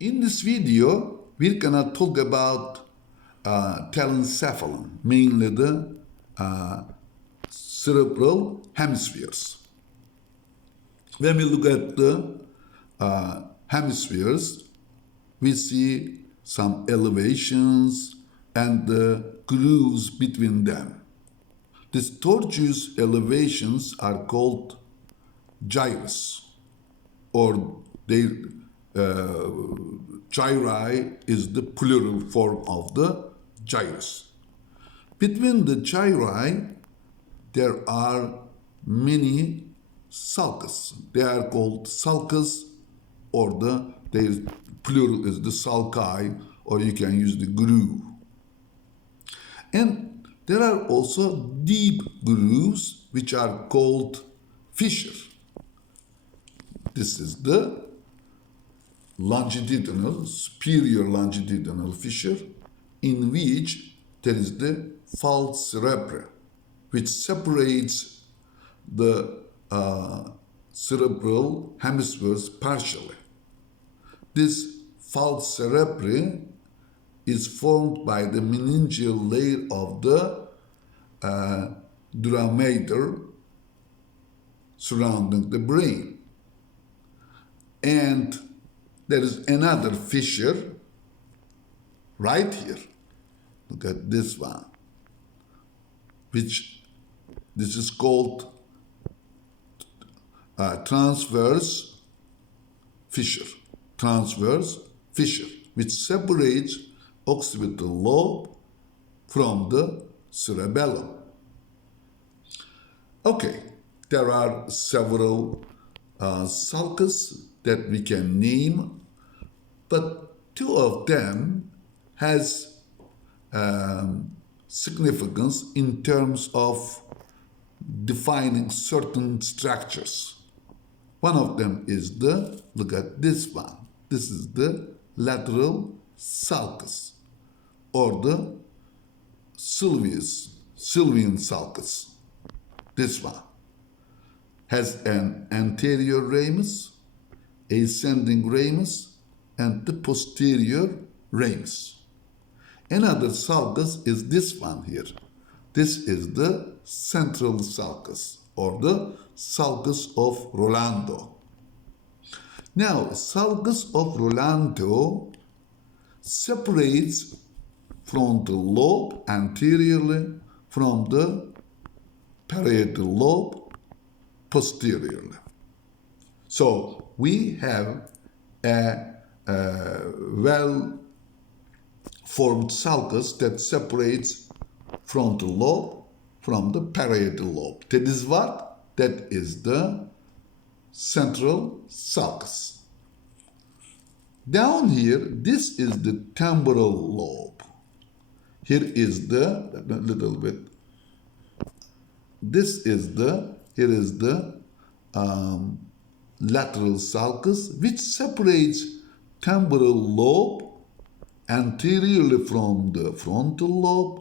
In this video, we're gonna talk about telencephalon, mainly the cerebral hemispheres. When we look at the hemispheres, we see some elevations and the grooves between them. These tortuous elevations are called gyrus, or they gyri is the plural form of the gyrus. Between the gyri, there are many sulcus. They are called sulcus, or their plural is the sulci, or you can use the groove. And there are also deep grooves which are called fissure. This is the longitudinal, superior longitudinal fissure, in which there is the false cerebra, which separates the cerebral hemispheres partially. This false cerebri is formed by the meningeal layer of the dura mater surrounding the brain. And there is another fissure right here. Look at this one, which this is called transverse fissure. Transverse fissure, which separates occipital lobe from the cerebellum. Okay, there are several sulcus that we can name, but two of them has significance in terms of defining certain structures. One of them is look at this one. This is the lateral sulcus, or the Sylvian sulcus. This one has an anterior ramus, ascending ramus, and the posterior ramus. Another sulcus is this one here. This is the central sulcus, or the sulcus of Rolando. Now, sulcus of Rolando separates frontal lobe anteriorly from the parietal lobe posteriorly. So we have a well-formed sulcus that separates frontal lobe from the parietal lobe. That is what? That is the central sulcus. Down here, this is the temporal lobe. Here is the little bit. Here is the lateral sulcus, which separates temporal lobe anteriorly from the frontal lobe,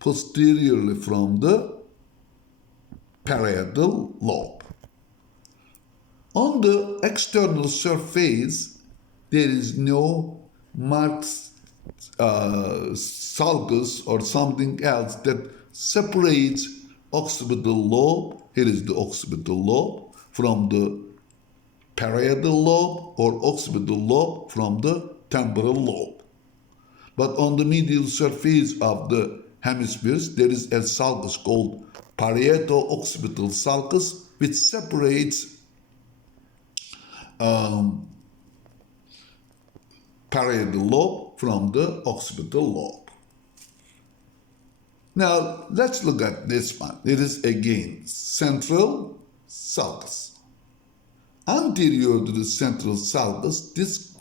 posteriorly from the parietal lobe. On the external surface, there is no marked sulcus or something else that separates occipital lobe, here is the occipital lobe, from the parietal lobe, or occipital lobe from the temporal lobe. But on the medial surface of the hemispheres, there is a sulcus called parieto-occipital sulcus, which separates parietal lobe from the occipital lobe. Now, let's look at this one. It is again central sulcus. Anterior to the central sulcus, this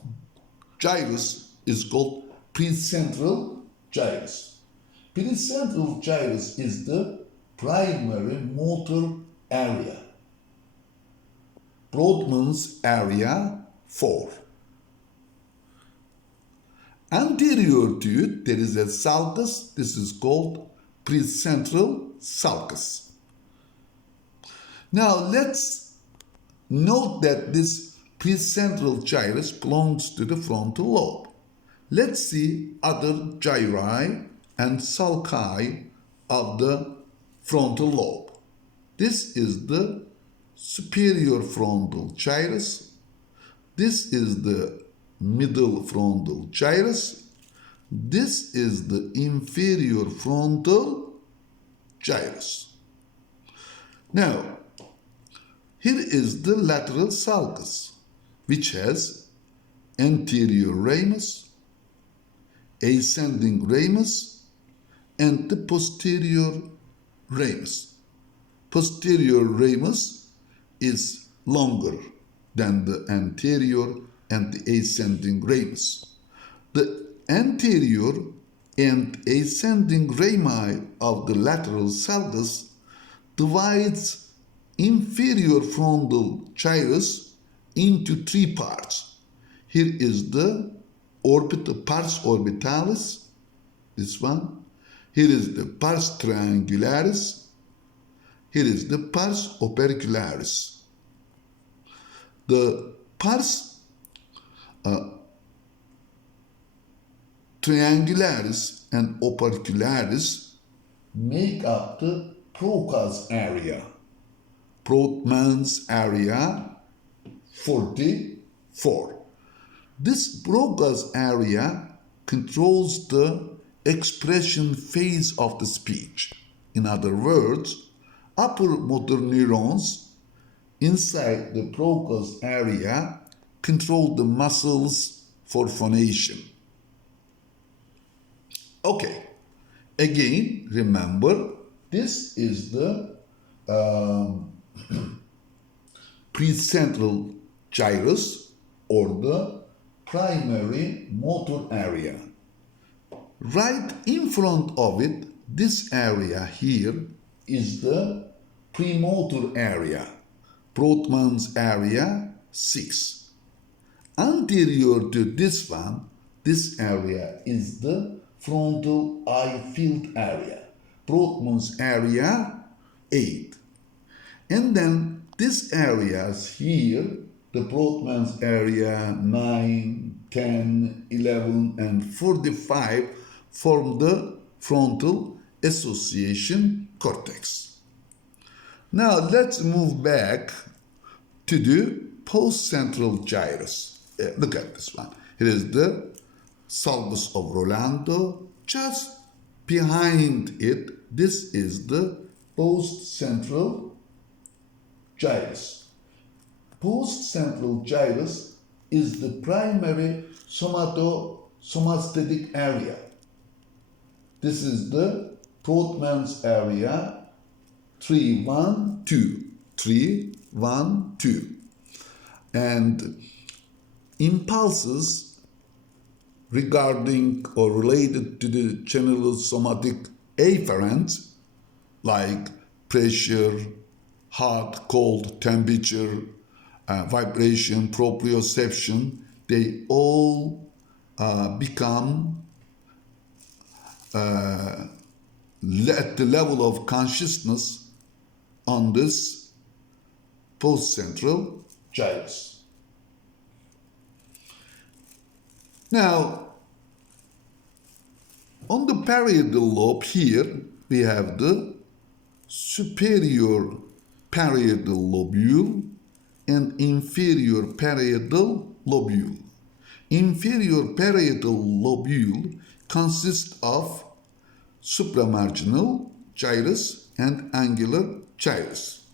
gyrus is called precentral gyrus. Precentral gyrus is the primary motor area. Brodmann's area 4. Anterior to it, there is a sulcus. This is called precentral sulcus. Now let's note that this Precentral gyrus belongs to the frontal lobe. Let's see other gyri and sulci of the frontal lobe. This is the superior frontal gyrus. This is the middle frontal gyrus. This is the inferior frontal gyrus. Now, here is the lateral sulcus, which has anterior ramus, ascending ramus, and the posterior ramus. Posterior ramus is longer than the anterior and the ascending ramus. The anterior and ascending rami of the lateral sulcus divides inferior frontal gyrus into three parts. Here is the pars orbitalis, this one. Here is the pars triangularis. Here is the pars opercularis. The pars triangularis and opercularis make up the Broca's area. Brodmann's area 44. This Broca's area controls the expression phase of the speech. In other words, upper motor neurons inside the Broca's area control the muscles for phonation. Okay, again, remember, this is the precentral gyrus or the primary motor area. Right in front of it, this area here is the premotor area, Brodmann's area 6. Anterior to this one, this area is the frontal eye field area, Brodmann's area 8. And then these areas here, the Brodmann's area 9, 10, 11, and 45 form the frontal association cortex. Now let's move back to the postcentral gyrus. Look at this one. Here is the sulcus of Rolando. Just behind it, this is the postcentral gyrus. Postcentral gyrus is the primary somatosomasthetic area. This is the Brodmann's area 312. 312. And impulses regarding or related to the general somatic afferents like pressure, hot, cold, temperature, vibration, proprioception, they all become at the level of consciousness on this postcentral gyrus. Now, on the parietal lobe here, we have the superior parietal lobule and inferior parietal lobule. Inferior parietal lobule consists of supramarginal gyrus and angular gyrus.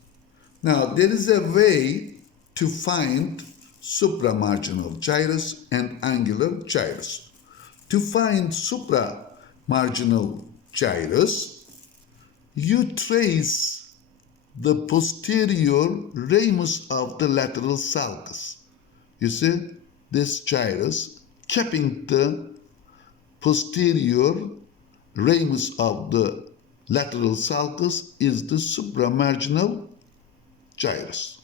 Now, there is a way to find supramarginal gyrus and angular gyrus. To find supramarginal gyrus, you trace the posterior ramus of the lateral sulcus. You see, this gyrus capping the posterior ramus of the lateral sulcus is the supramarginal gyrus.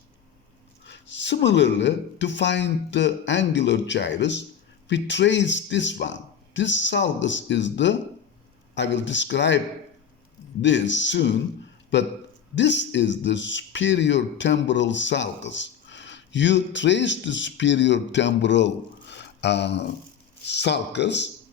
Similarly, to find the angular gyrus, we trace this one. This sulcus is the, I will describe this soon, but this is the superior temporal sulcus. You trace the superior temporal sulcus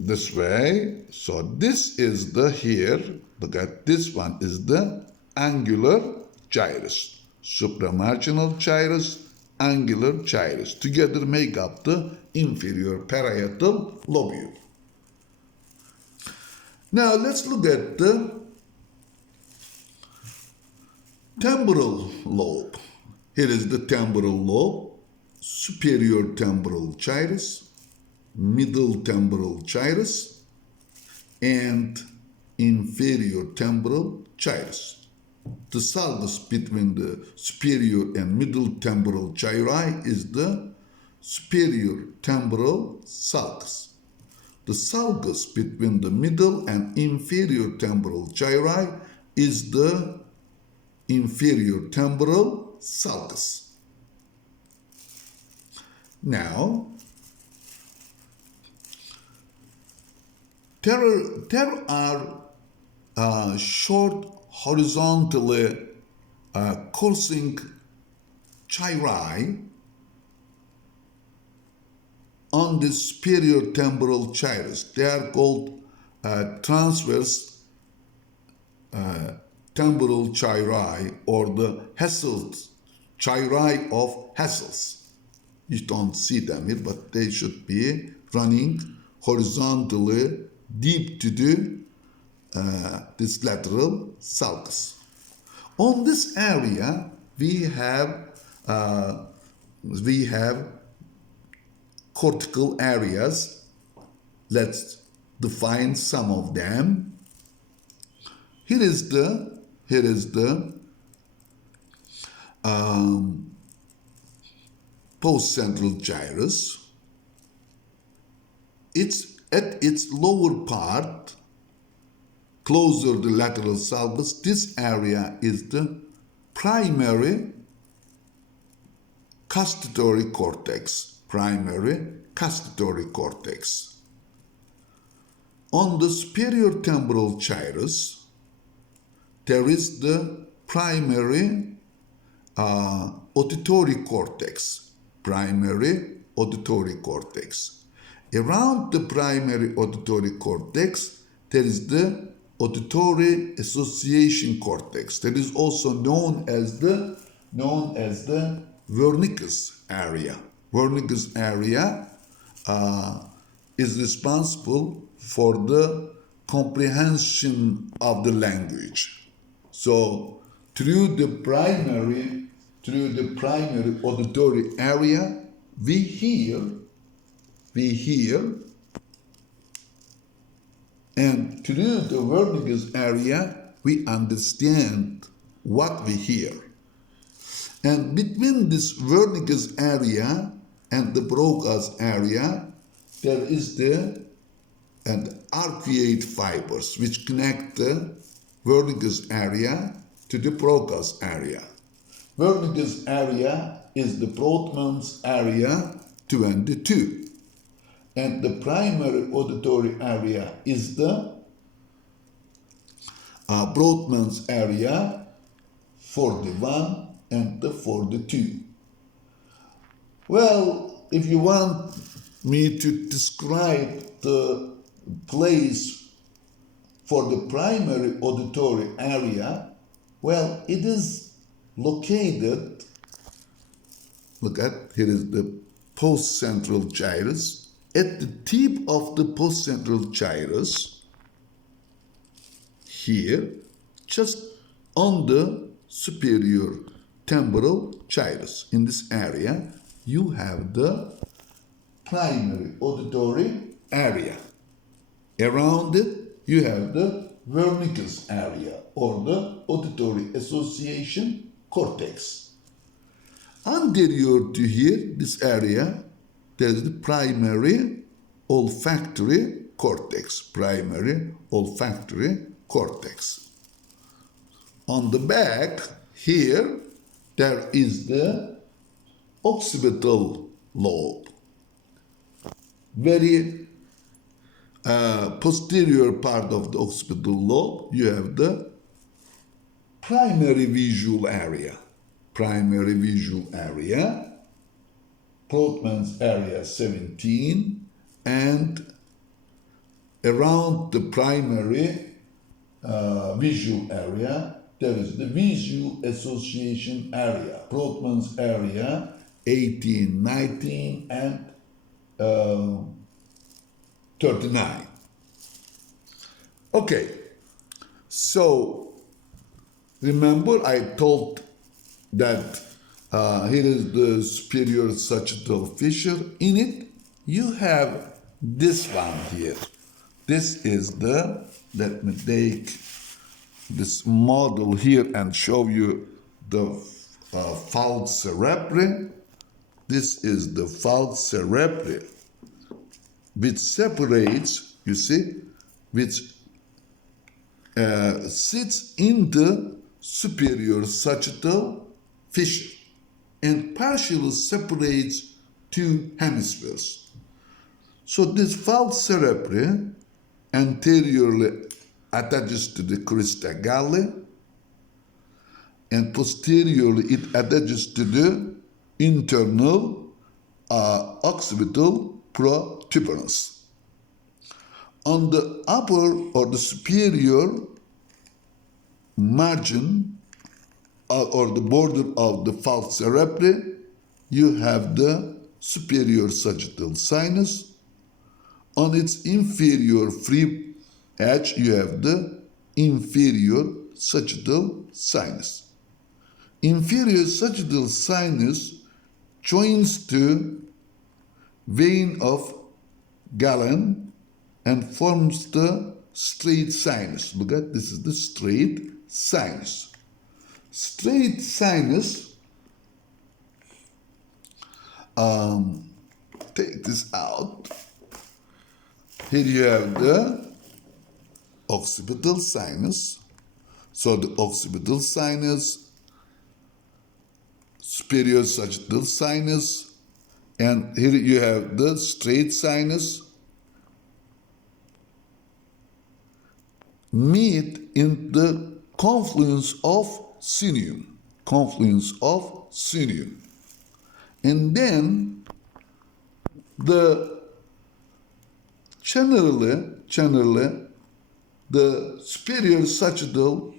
this way. So this is the here, look at this one is the angular gyrus. Supramarginal gyrus, angular gyrus. Together make up the inferior parietal lobule. Now let's look at the temporal lobe. Here is the temporal lobe, superior temporal gyrus, middle temporal gyrus, and inferior temporal gyrus. The sulcus between the superior and middle temporal gyri is the superior temporal sulcus. The sulcus between the middle and inferior temporal gyri is the inferior temporal sulcus. Now, there are short horizontally coursing gyri on the superior temporal gyrus. They are called transverse temporal gyri, or the Hassel's gyri of Hassel's. You don't see them here, but they should be running horizontally deep to the this lateral sulcus. On this area, we have cortical areas. Let's define some of them. Here is the postcentral gyrus. It's at its lower part, closer to the lateral sulcus. This area is the primary custatory cortex. Primary custatory cortex. On the superior temporal gyrus, there is the primary auditory cortex. Primary auditory cortex. Around the primary auditory cortex, there is the auditory association cortex. That is also known as the Wernicke's area. Wernicke's area is responsible for the comprehension of the language. So through the primary auditory area, we hear, and through the Wernicke's area, we understand what we hear. And between this Wernicke's area and the Broca's area, there is the arcuate fibers which connect the Wernicke's area to the Broca's area. Wernicke's area is the Brodmann's area 22, and the primary auditory area is the Brodmann's area 41 and the 42. Well, if you want me to describe the place for the primary auditory area, well, it is located, look at, here is the postcentral gyrus. At the tip of the postcentral gyrus, here, just on the superior temporal gyrus, in this area, you have the primary auditory area. Around it, you have the Wernicke's area, or the auditory association cortex. Anterior to here, this area, there is the primary olfactory cortex. Primary olfactory cortex. On the back, here, there is the occipital lobe. Very posterior part of the occipital lobe, you have the primary visual area. Primary visual area, Portman's area 17, and around the primary visual area, there is the visual association area, Portman's area 18, 19, and 39. Okay, so remember I told that here is the superior sagittal fissure. In it, you have this one here. This is the, let me take this model here and show you the falx cerebri. This is the falx cerebri, which separates, you see, which sits in the superior sagittal fissure and partially separates two hemispheres. So this falx cerebri anteriorly attaches to the crista galli and posteriorly it attaches to the internal occipital protuberance. On the upper or the superior margin or the border of the falx cerebri, you have the superior sagittal sinus. On its inferior free edge, you have the inferior sagittal sinus. Inferior sagittal sinus joins to vein of Galen and forms the straight sinus. Look at this is the straight sinus. Straight sinus, take this out. Here you have the occipital sinus. So the occipital sinus, superior sagittal sinus, and here you have the straight sinus meet in the confluence of cinium. Confluence of cinium. And then generally the superior sagittal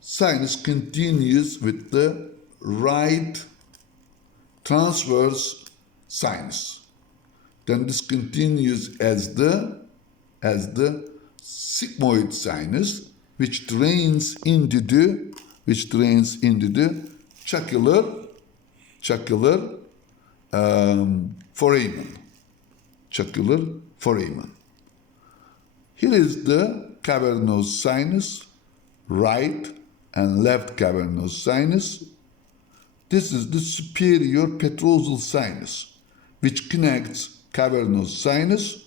sinus continues with the right transverse sinus. Then this continues as the sigmoid sinus, which drains into the jugular foramen. Jugular foramen. Here is the cavernous sinus, right and left cavernous sinus. This is the superior petrosal sinus, which connects cavernous sinus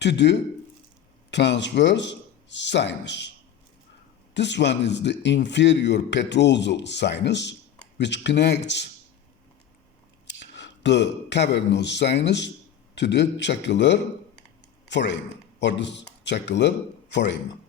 to the transverse sinus. This one is the inferior petrosal sinus, which connects the cavernous sinus to the jugular foramen or the jugular foramen.